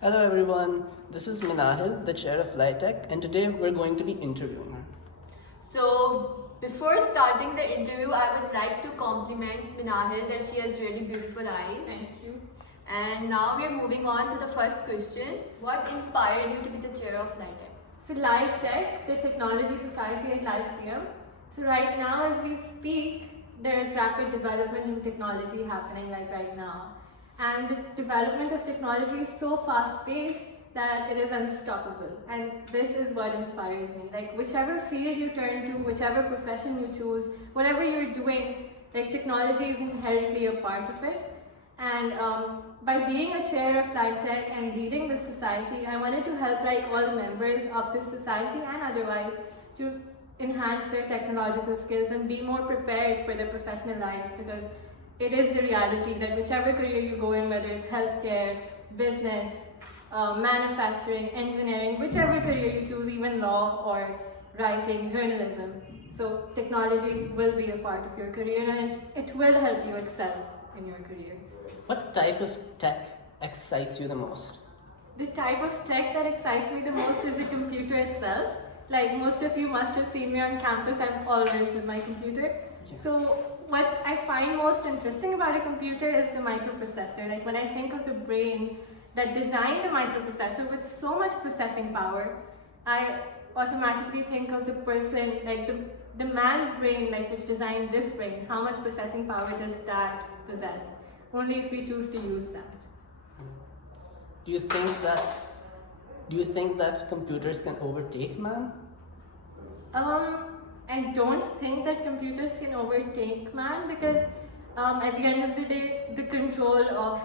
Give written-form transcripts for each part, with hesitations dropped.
Hello everyone, this is Minahil, the chair of LyTech, and today we're going to be interviewing her. So before starting the interview, I would like to compliment Minahil that she has really beautiful eyes. Thank you. And now we are moving on to the first question. What inspired you to be the chair of LyTech? So LyTech, the Technology Society at Lysias. So right now as we speak, there is rapid development in technology happening like right now. And the development of technology is so fast-paced that it is unstoppable. And this is what inspires me. Like whichever field you turn to, whichever profession you choose, whatever you're doing, like technology is inherently a part of it. And by being a chair of LyTech and leading this society, I wanted to help like all members of this society and otherwise to enhance their technological skills and be more prepared for their professional lives, because it is the reality that whichever career you go in, whether it's healthcare, business, manufacturing, engineering, whichever career you choose, even law or writing, journalism, so technology will be a part of your career and it will help you excel in your careers. What type of tech excites you the most? The type of tech that excites me the most is the computer itself. Like most of you must have seen me on campus, I'm always with my computer. Yeah. So what I find most interesting about a computer is the microprocessor. Like when I think of the brain that designed the microprocessor with so much processing power, I automatically think of the person, like the man's brain, like which designed this brain. How much processing power does that possess? Only if we choose to use that. Do you think that computers can overtake man? I don't think that computers can overtake man, because at the end of the day, the control of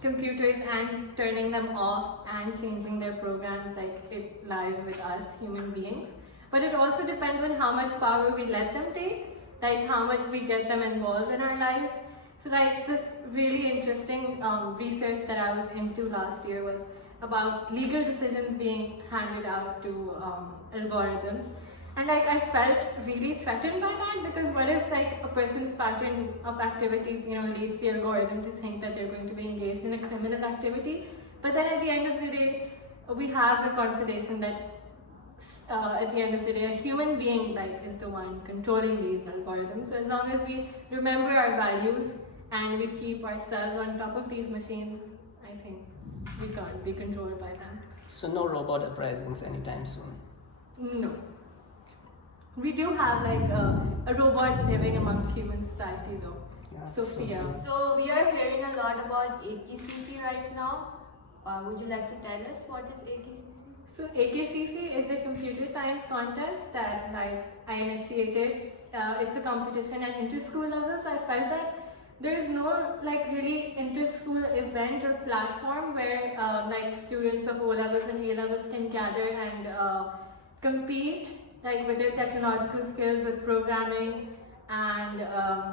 computers and turning them off and changing their programs, like it lies with us human beings. But it also depends on how much power we let them take, like how much we get them involved in our lives. So like this really interesting research that I was into last year was about legal decisions being handed out to algorithms. And like I felt really threatened by that, because what if like a person's pattern of activities, leads the algorithm to think that they're going to be engaged in a criminal activity. But then at the end of the day, we have the consideration that at the end of the day, a human being like is the one controlling these algorithms. So as long as we remember our values and we keep ourselves on top of these machines, I think we can't be controlled by them. So no robot uprisings anytime soon? No. We do have like a robot living amongst human society though, Yeah, Sophia. So we are hearing a lot about AKCC right now. Would you like to tell us what is AKCC? So AKCC is a computer science contest that like I initiated. It's a competition at inter-school levels. I felt that there is no like really inter-school event or platform where like students of O levels and A levels can gather and compete like with their technological skills, with programming and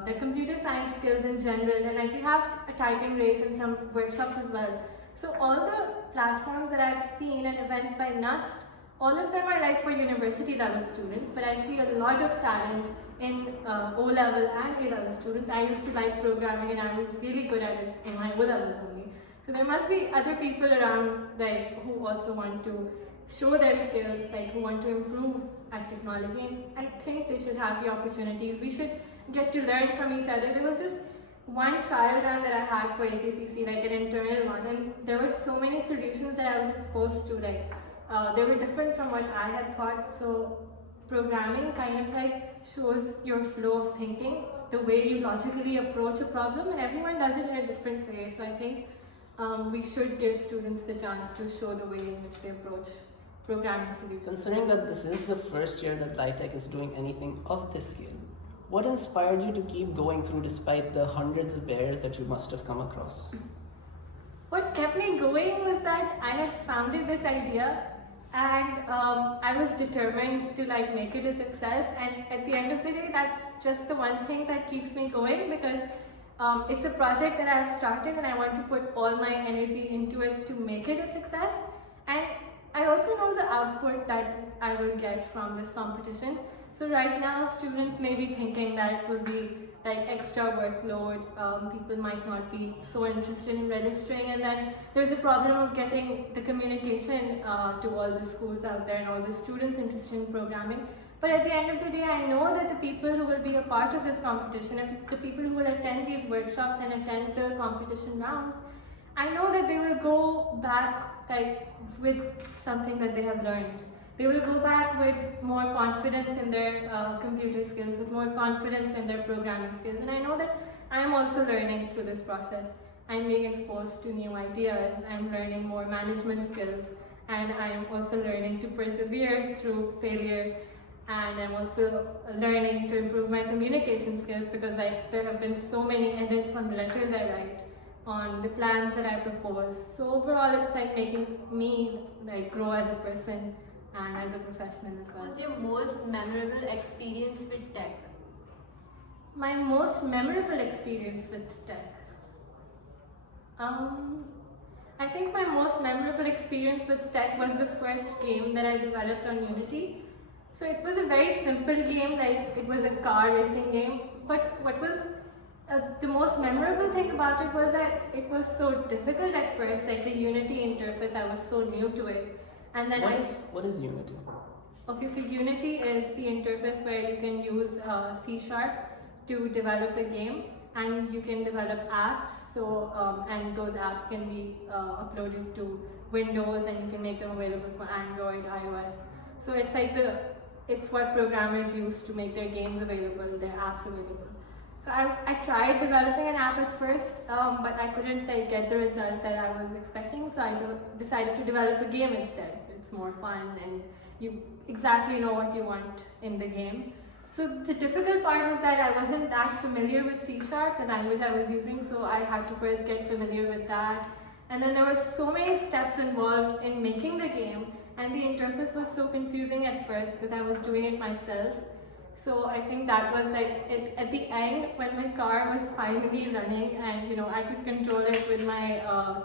their computer science skills in general. And like we have a typing race and some workshops as well. So all the platforms that I've seen and events by NUST, all of them are like for university level students, but I see a lot of talent in O level and A level students. I used to like programming and I was really good at it in my O levels only. So there must be other people around like who also want to show their skills, like who want to improve at technology, and I think they should have the opportunities. We should get to learn from each other. There was just one trial run that I had for AKCC, like an internal one, and there were so many solutions that I was exposed to, like they were different from what I had thought. So programming kind of like shows your flow of thinking, the way you logically approach a problem, and everyone does it in a different way. So I think we should give students the chance to show the way in which they approach programming solutions. Considering that this is the first year that LyTech is doing anything of this scale, what inspired you to keep going through despite the hundreds of barriers that you must have come across? What kept me going was that I had founded this idea and I was determined to like make it a success, and at the end of the day that's just the one thing that keeps me going, because it's a project that I've started and I want to put all my energy into it to make it a success. And I also know the output that I will get from this competition. So right now students may be thinking that it will be like extra workload. People might not be so interested in registering, and then there's a problem of getting the communication to all the schools out there and all the students interested in programming. But at the end of the day, I know that the people who will be a part of this competition and the people who will attend these workshops and attend the competition rounds, I know that they will go back like with something that they have learned. They will go back with more confidence in their computer skills, with more confidence in their programming skills. And I know that I am also learning through this process. I'm being exposed to new ideas, I'm learning more management skills, and I am also learning to persevere through failure. And I'm also learning to improve my communication skills, because there have been so many edits on the letters I write, on the plans that I propose. So overall, it's like making me like grow as a person and as a professional as well. What's your most memorable experience with tech? My most memorable experience with tech. I think my most memorable experience with tech was the first game that I developed on Unity. So it was a very simple game, like it was a car racing game. But what was the most memorable thing about it was that it was so difficult at first, like the Unity interface, I was so new to it. And then what is Unity? Okay, so Unity is the interface where you can use C# to develop a game, and you can develop apps. So and those apps can be uploaded to Windows, and you can make them available for Android, iOS. So it's like it's what programmers use to make their games available, their apps available. So I tried developing an app at first, but I couldn't get the result that I was expecting. So I decided to develop a game instead. It's more fun, and you exactly know what you want in the game. So the difficult part was that I wasn't that familiar with C#, the language I was using. So I had to first get familiar with that. And then there were so many steps involved in making the game. And the interface was so confusing at first because I was doing it myself. So I think that was at the end, when my car was finally running and I could control it with my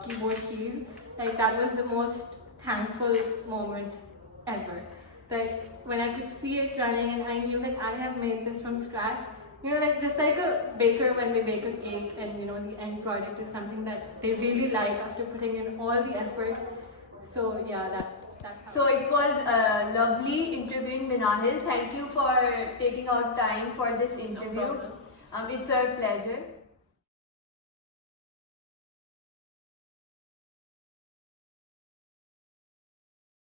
keyboard keys, that was the most thankful moment ever. When I could see it running and I knew that I have made this from scratch. Just like a baker when they bake a cake and the end product is something that they really like after putting in all the effort. So yeah, that's how. So it was lovely interviewing Minahil. Thank you for taking out time for this interview. No problem. It's a pleasure.